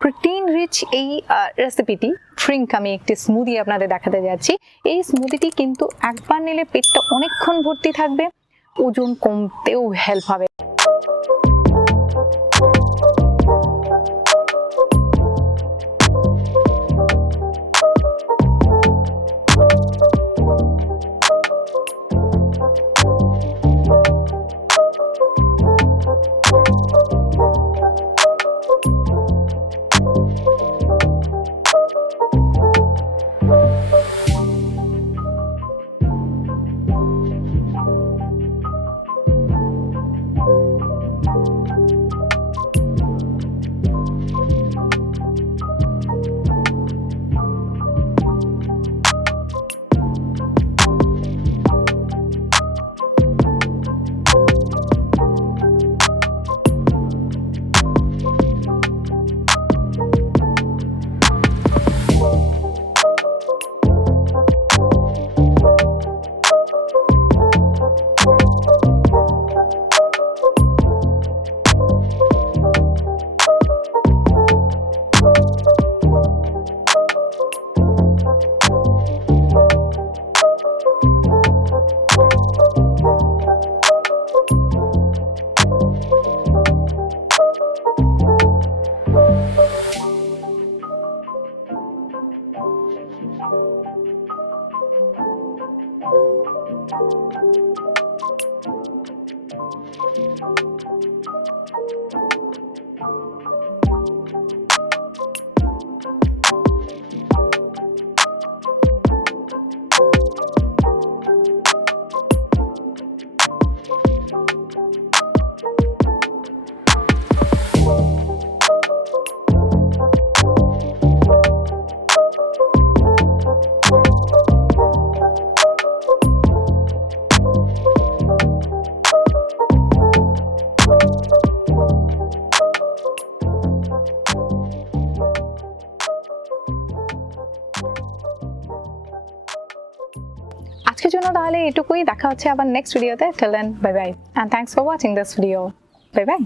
Protein rich এই রেসিপিটি ড্রিঙ্ক আমি একটি স্মুদি আপনাদের দেখাতে যাচ্ছি। এই স্মুদিটি কিন্তু একবার নিলে পেটটা অনেকক্ষণ ভর্তি থাকবে, ওজন কমতেও হেল্প হবে। আজকের জন্য তাহলে এটুকুই, দেখা হচ্ছে আবার নেক্সট ভিডিওতে। Till then bye bye, and thanks for watching this video. Bye by.